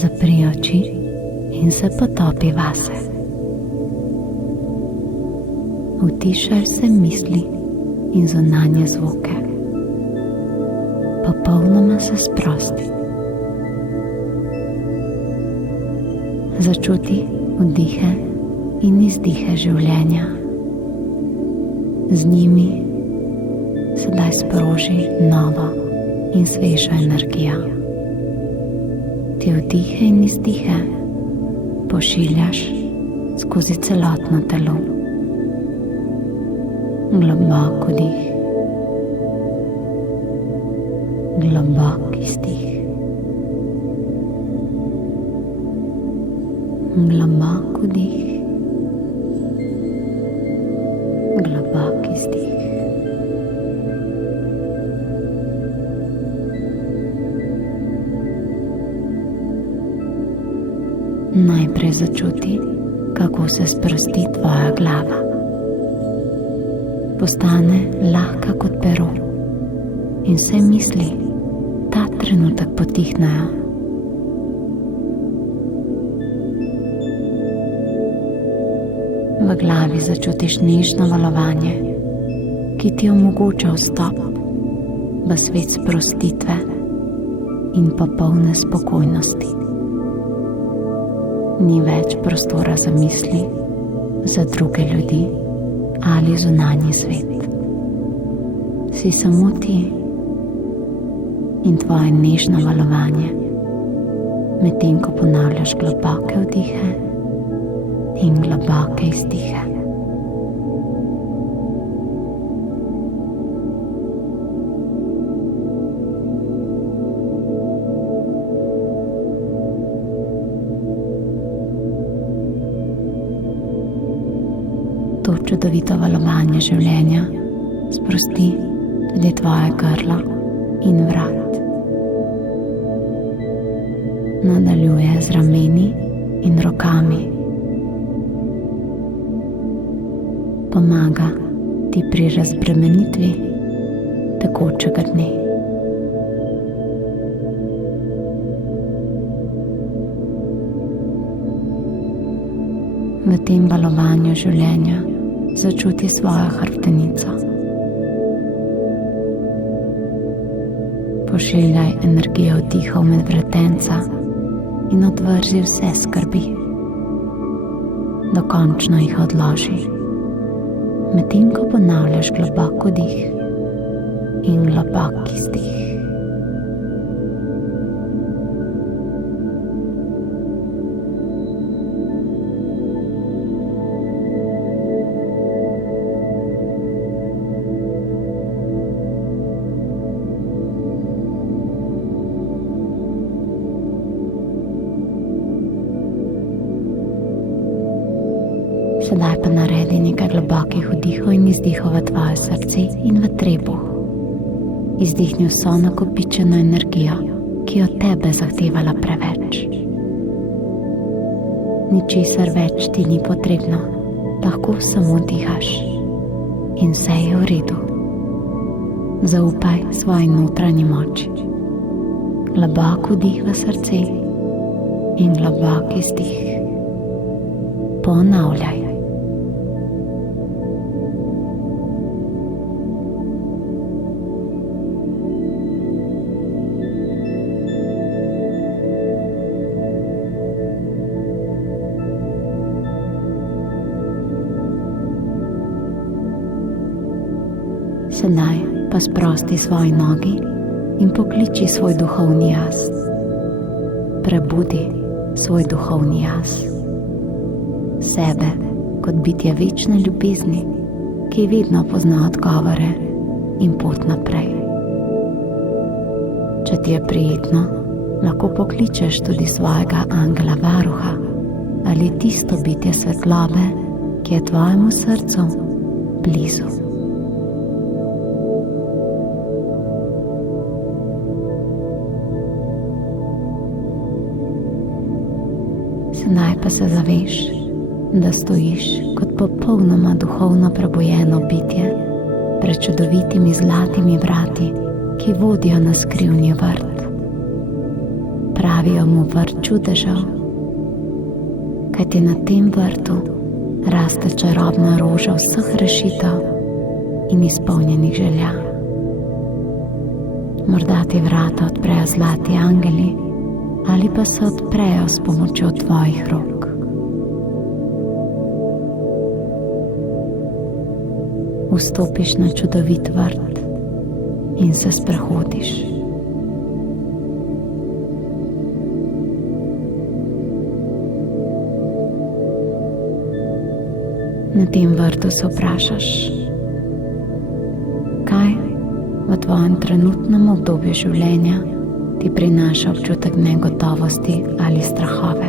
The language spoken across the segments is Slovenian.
Zapri oči in se potopi vase. Utišaj vse misli in zunanje zvoke. Popolnoma se sprosti. Začuti vdihe in izdihe življenja. Z njimi sedaj sproži novo in svežo energijo. Te vdihe in izdihe pošiljaš skozi celotno telo. Globok vdih, globok izdih, globok vdih, globok izdih. Najprej začuti, kako se sprosti tvoja glava. Postane lahka kot pero in vse misli ta trenutek potihnejo. V glavi začutiš nežno valovanje, ki ti omogoča vstop v svet sprostitve in popolne spokojnosti. Ni več prostora za misli, za druge ljudi ali zunanji svet. Si samo ti in tvoje nežno valovanje, medtem ko ponavljaš globoke vdihe in globoke izdihe. To čudovito valovanje življenja sprosti tudi tvoje grlo in vrat. Nadaljuje z rameni in rokami. Pomaga ti pri razbremenitvi tekočega dne. V tem valovanju življenja začuti svojo hrbtenico. Pošiljaj energijo vdihov med vretenca in odvrzi vse skrbi. Dokončno jih odloži, medtem ko ponavljaš globok vdih in globok izdih. Sedaj pa naredi nekaj globokih vdihov in izdihov v tvoje srce in v trebuh. Izdihni vso nakopičeno energijo, ki od tebe zahtevala preveč. Ničesar več ti ni potrebno, lahko samo dihaš in vse je v redu. Zaupaj svoji notranji moči. Globok vdih v srce in globok izdih. Ponavljaj. Sedaj pa sprosti svoji nogi in pokliči svoj duhovni jaz. Prebudi svoj duhovni jaz. Sebe kot bitje večne ljubezni, ki vedno pozna odgovore in pot naprej. Če ti je prijetno, lahko pokličeš tudi svojega angela varuha ali tisto bitje svetlobe, ki je tvojemu srcu blizu. Sedaj pa se zaveš, da stojiš kot popolnoma duhovno prebujeno bitje pred čudovitimi zlatimi vrati, ki vodijo na skrivni vrt. Pravijo mu vrt čudežev, kajti na tem vrtu raste čarobna roža vseh rešitev in izpolnjenih želja. Morda ti vrata odprejo zlati angeli ali pa se odprejo s pomočjo tvojih rok. Vstopiš na čudovit vrt in se sprehodiš. Na tem vrtu se vprašaš, kaj v tvojem trenutnem obdobju življenja ti prinaša občutek negotovosti ali strahove.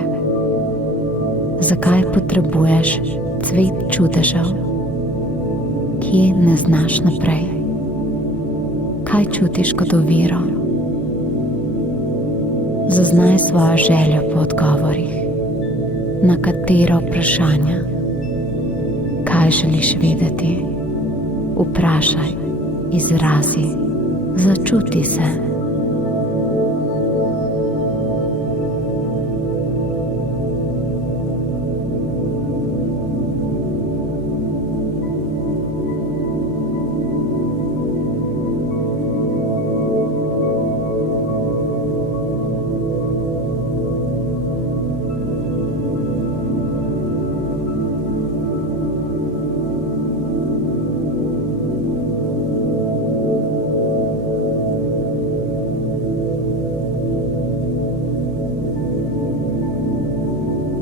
Zakaj potrebuješ cvet čudežev? Kje ne znaš naprej? Kaj čutiš kot oviro? Zaznaj svojo željo po odgovorih. Na katero vprašanja? Kaj želiš vedeti? Vprašaj, izrazi, začuti se.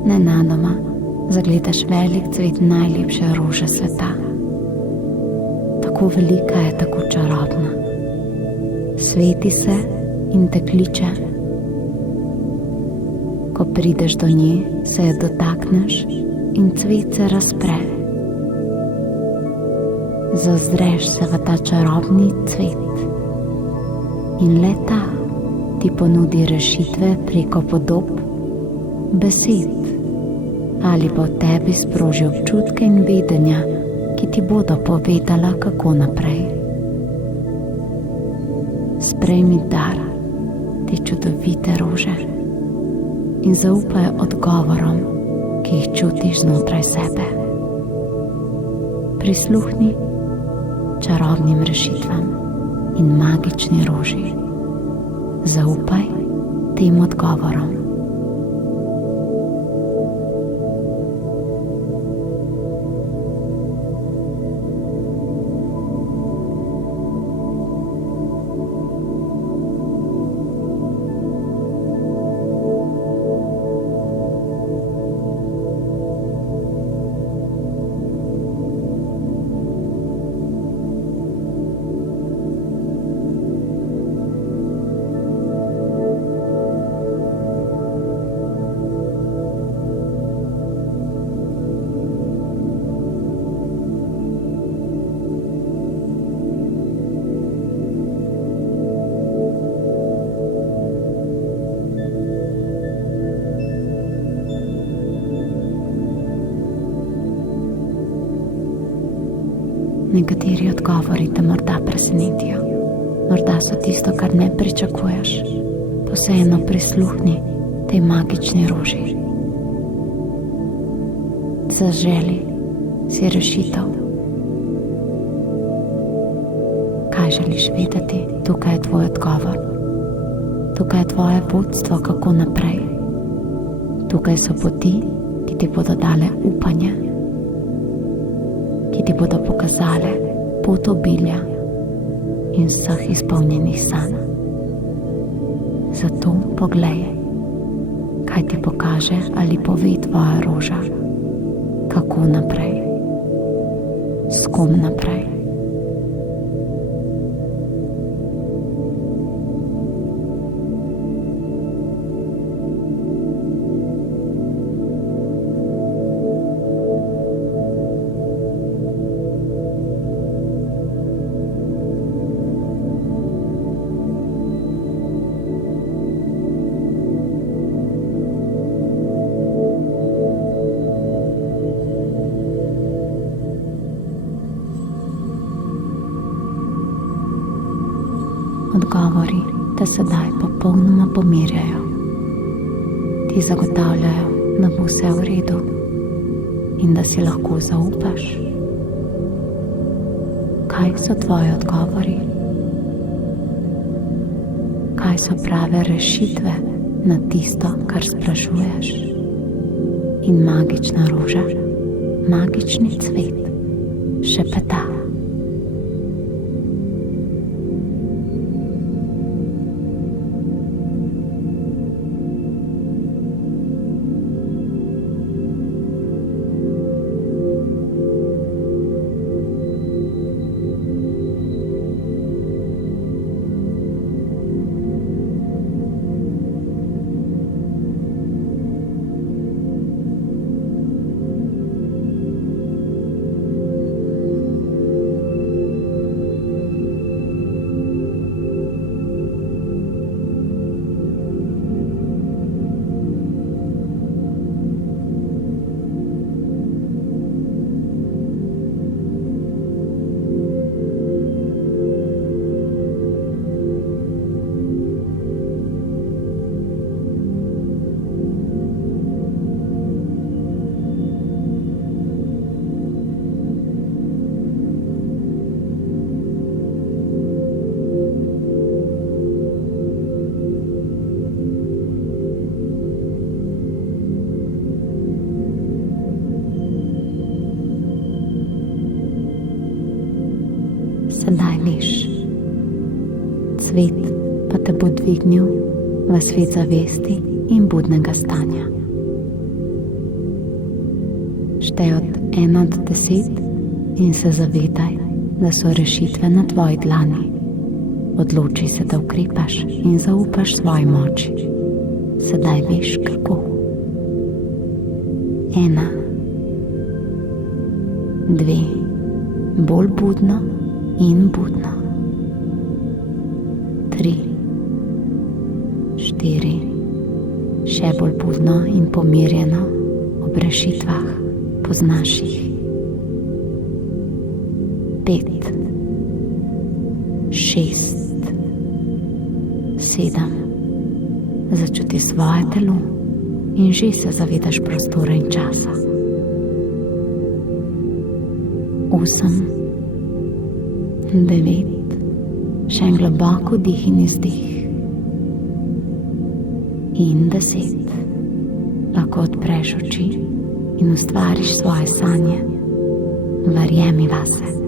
Nenadoma zagledaš velik cvet najlepše rože sveta. Tako velika je, tako čarobna. Sveti se in te kliče. Ko prideš do nje, se je dotakneš in cvet se razpre. Zazreš se v ta čarobni cvet in le ta ti ponudi rešitve preko podob, besed, ali pa v tebi sproži občutke in vedenja, ki ti bodo povedala, kako naprej. Sprejmi dar te čudovite rože in zaupaj odgovorom, ki jih čutiš znotraj sebe. Prisluhni čarobnim rešitvam in magični roži. Zaupaj tem odgovorom. Nekateri odgovori te morda presenetijo, morda so tisto, kar ne pričakuješ, pa vseeno prisluhni tej magični roži. Zaželi si rešitev. Kaj želiš vedeti? Tukaj je tvoj odgovor. Tukaj je tvoje vodstvo, kako naprej. Tukaj so poti, ki ti bodo dale upanje, ki ti bodo pokazale pot obilja in vseh izpolnjenih sanj. Zato poglej, kaj ti pokaže ali pove tvoja roža, kako naprej, s kom naprej. Odgovori te sedaj popolnoma pomirjajo. ti zagotavljajo, da bo vse v redu in da si lahko zaupaš. Kaj so tvoji odgovori? Kaj so prave rešitve na tisto, kar sprašuješ? In magična roža, magični cvet šepeta. Sedaj veš, cvet pa te bo dvignil v svet zavesti in budnega stanja. Štej od 1 do 10 in se zavedaj, da so rešitve na tvoji dlani. Odloči se, da ukrepaš in zaupaš svoji moči. Sedaj veš, kako. 1, 2, bolj budno in budno. 3, 4, še bolj budno in pomirjeno ob rešitvah, poznaš jih. 5, 6, 7, začuti svoje telo in že se zavedaš prostora in časa. 8, 9, še en globoko dih in izdih. In 10, lahko odpreš oči in ustvariš svoje sanje. Verjemi vase.